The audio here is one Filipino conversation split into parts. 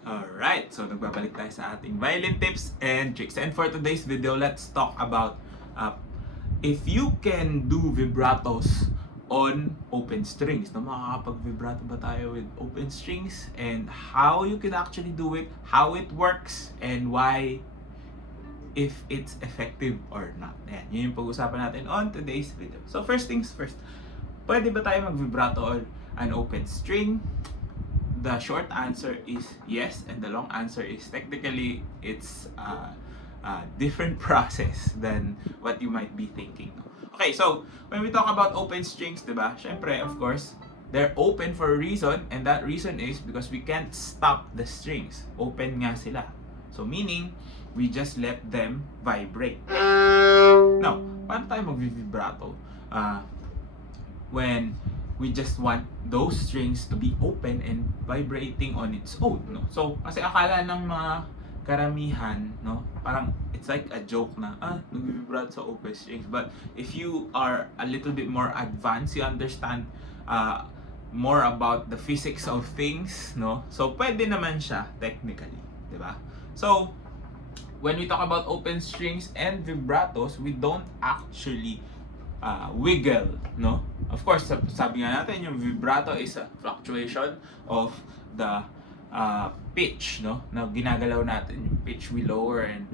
Alright, so nagbabalik tayo sa ating violin tips and tricks. And for today's video, let's talk about if you can do vibratos on open strings. No, makakapag-vibrato ba tayo with open strings? And how you can actually do it, how it works, and why, if it's effective or not. Ayan, yun yung pag-usapan natin on today's video. So first things first, pwede ba tayo mag-vibrato on an open string? The short answer is yes, and the long answer is technically it's a different process than what you might be thinking. Okay, so when we talk about open strings, diba? Syempre, of course, they're open for a reason, and that reason is because we can't stop the strings. Open nga sila. So meaning, we just let them vibrate. Now, paano tayo mag-vibrato? When we just want those strings to be open and vibrating on its own, no? So, kasi akala ng mga karamihan, no? Parang it's like a joke na, nag-vibrato sa open strings. But if you are a little bit more advanced, you understand more about the physics of things, no? So, pwede naman siya technically, di ba? So, when we talk about open strings and vibratos, we don't actually wiggle, no? Of course, sabi nga natin, yung vibrato is a fluctuation of the pitch, no? Na ginagalaw natin yung pitch, we lower and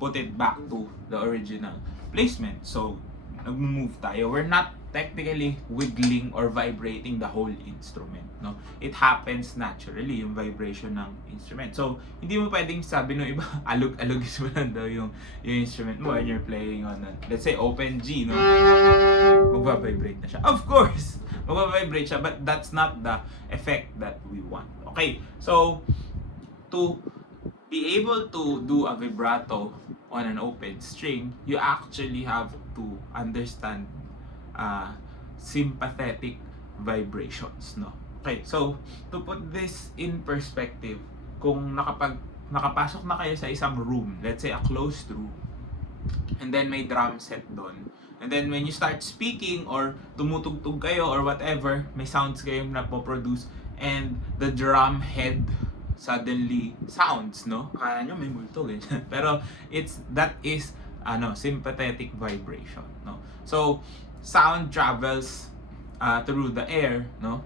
put it back to the original placement. So, nag-move tayo. We're not technically wiggling or vibrating the whole instrument, no? It happens naturally, yung vibration ng instrument. So, hindi mo pwedeng sabi nung iba, alog-alogis mo lang daw yung instrument mo when you're playing on, let's say, open G, no? Magva-vibrate na siya. Of course, magva-vibrate siya, but that's not the effect that we want. Okay, so, to be able to do a vibrato on an open string, you actually have to understand sympathetic vibrations, no? Okay, so to put this in perspective, kung nakapasok na kayo sa isang room, let's say a closed room, and then may drum set doon, and then when you start speaking or tumutugtog kayo or whatever, may sounds kayong napoproduce, and the drum head suddenly sounds, no? Kaya nyo may multo, ganyan. Pero that is sympathetic vibration, no? So sound travels through the air, no?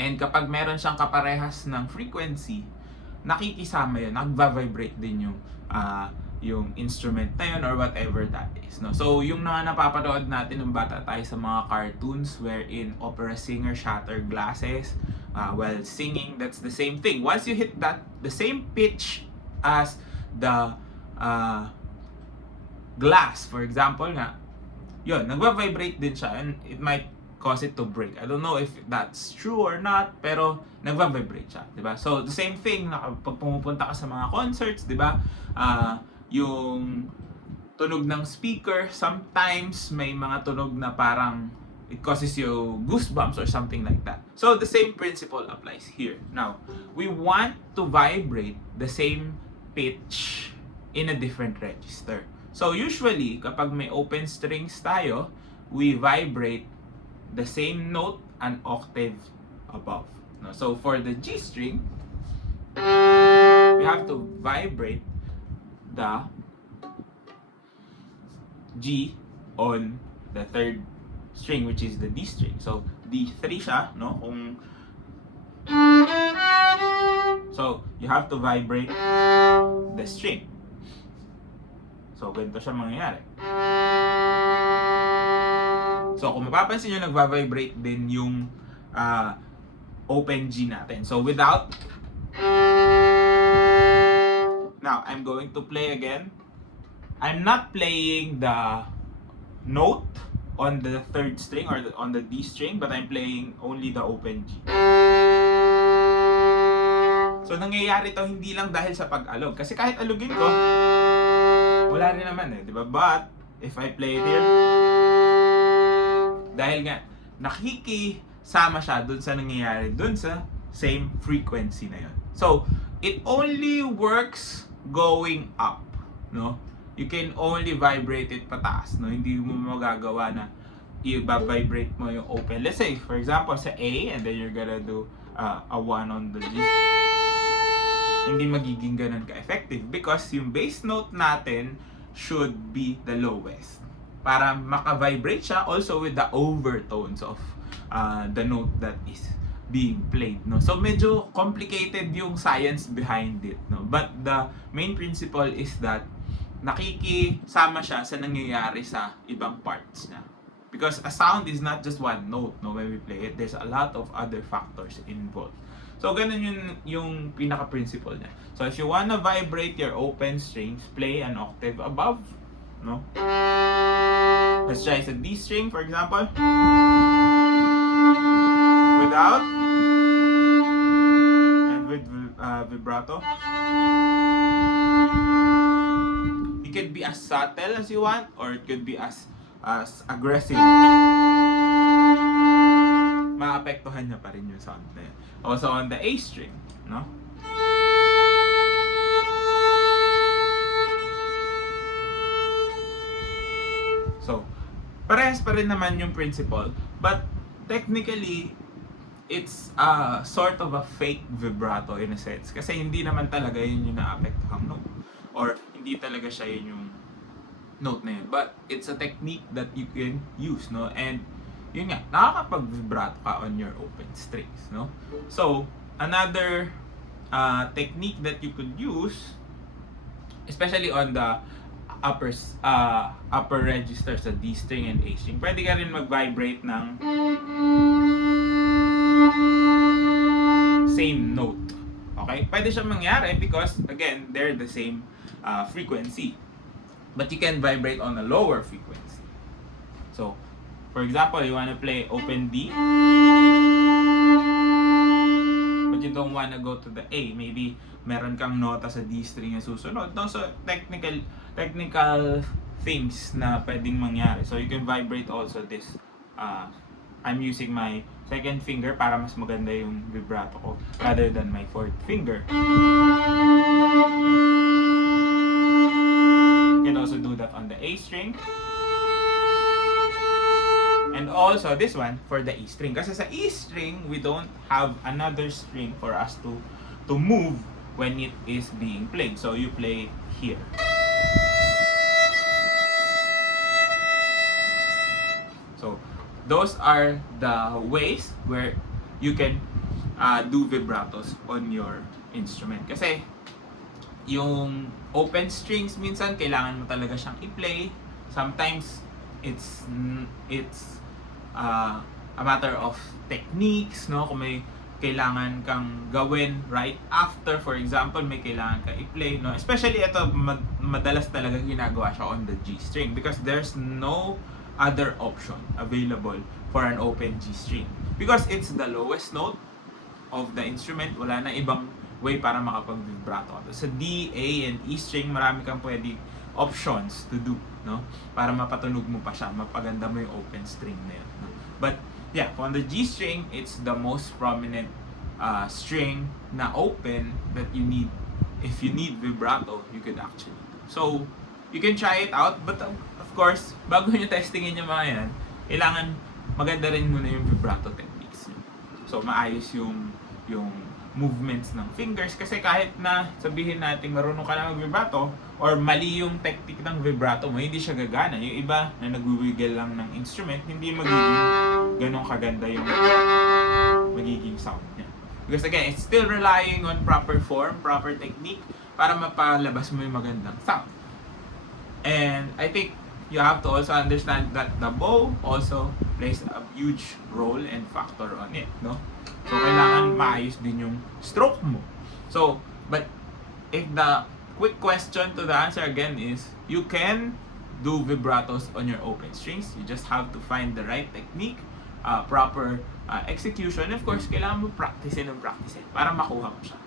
And kapag meron siyang kaparehas ng frequency, nakikisama yun, nagva-vibrate din yung instrument na yun or whatever that is, no? So yung napapanood natin ng bata tayo sa mga cartoons wherein opera singer shatter glasses while singing, that's the same thing. Once you hit that, the same pitch as the glass, for example nga, yun, nagva-vibrate din siya and it might cause it to break. I don't know if that's true or not, pero nagva-vibrate siya, di ba? So, the same thing, pag pumupunta ka sa mga concerts, di ba? Yung tunog ng speaker, sometimes may mga tunog na parang it causes you goosebumps or something like that. So, the same principle applies here. Now, we want to vibrate the same pitch in a different register. So usually, kapag may open strings tayo, we vibrate the same note an octave above. No? So for the G string, we have to vibrate the G on the third string, which is the D string. So D3 siya, no? So you have to vibrate the string. So, ganito siya mangyayari. So, kung mapapansin nyo, nagva-vibrate din yung open G natin. So, without... Now, I'm going to play again. I'm not playing the note on the third string or on the D string, but I'm playing only the open G. So, nangyayari to hindi lang dahil sa pag-alog. Kasi kahit alugin ko, wala rin naman di ba? But, if I play it here, dahil nga, nakikisama siya dun sa nangyayari, dun sa same frequency na yun. So, it only works going up, no? You can only vibrate it pataas, no? Hindi mo magagawa na i-vibrate mo yung open. Let's say, for example, sa A, and then you're gonna do a 1 on the G. hindi magiging ganun ka-effective because yung bass note natin should be the lowest para maka-vibrate siya also with the overtones of the note that is being played, no? So medyo complicated yung science behind it, no? But the main principle is that nakikisama siya sa nangyayari sa ibang parts niya. Because a sound is not just one note, no? When we play it, there's a lot of other factors involved. So ganun yung pinaka-principle niya. So if you wanna vibrate your open strings, play an octave above, no? Let's try sa D string, for example. Without and with vibrato. It could be as subtle as you want, or it could be as aggressive. Maapektuhan niya pa rin yung sound na yun. Also on the A string, no? So, parehas pa rin naman yung principle, but technically, it's sort of a fake vibrato in a sense. Kasi hindi naman talaga yun yung naapektuhang note. Or hindi talaga siya yun yung note na yun. But it's a technique that you can use, no? And yun nga, nakakapag-vibrato ka on your open strings, no? So, another technique that you could use, especially on the upper register sa D string and A string, pwede ka rin mag-vibrate ng same note. Okay? Pwede siya mangyari because, again, they're the same frequency. But you can vibrate on a lower frequency. So, for example, you wanna play open D, but you don't wanna go to the A. Maybe meron kang nota sa D string na susunod. No? So, technical things na pwedeng mangyari. So, you can vibrate also this. I'm using my second finger para mas maganda yung vibrato ko rather than my fourth finger. You can also do that on the A string. And also this one for the E string. Kasi sa E string, we don't have another string for us to move when it is being played. So you play here. So those are the ways where you can do vibratos on your instrument. Kasi yung open strings minsan kailangan mo talaga siyang i-play. Sometimes it's a matter of techniques, no? Kung may kailangan kang gawin right after, for example, may kailangan ka i-play, no? Especially ito, madalas talaga ginagawa siya on the G string because there's no other option available for an open G string. Because it's the lowest note of the instrument, wala na ibang way para makapag-vibrato. Sa D, A, and E string, marami kang pwedeng options to do, no? Para mapatunog mo pa siya, mapaganda mo yung open string na yun, no? But yeah, on the G string, it's the most prominent string na open that you need. If you need vibrato, you could actually do. So, you can try it out, but of course, bago nyo testingin yung mga yan, kailangan maganda rin muna yung vibrato techniques nyo. So, maayos yung movements ng fingers kasi kahit na sabihin natin marunong ka na mag-vibrato or mali yung technique ng vibrato mo, hindi siya gagana. Yung iba na nagwi-wiggle lang ng instrument, hindi magiging ganong kaganda yung magiging sound niya. Because again, it's still relying on proper form, proper technique para mapalabas mo yung magandang sound. And I think you have to also understand that the bow also plays a huge role and factor on it, no? So, kailangan maayos din yung stroke mo. So, but if the quick question to the answer again is, you can do vibratos on your open strings. You just have to find the right technique, proper execution. Of course, kailangan mo practicein para makuha mo siya.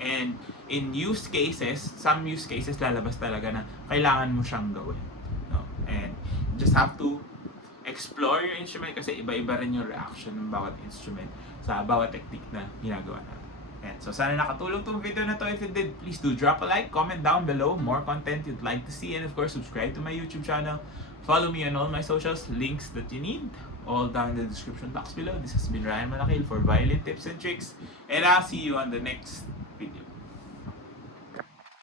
And in use cases, some use cases lalabas talaga na kailangan mo siyang gawin. No? And you just have to explore your instrument kasi iba-iba rin yung reaction ng bawat instrument sa bawat technique na ginagawa natin. And so sana nakatulong tong video na to. If it did, please do drop a like, comment down below more content you'd like to see, and of course subscribe to my YouTube channel. Follow me on all my socials, links that you need all down in the description box below. This has been Ryan Monakil for Violin Tips and Tricks, and I'll see you on the next video.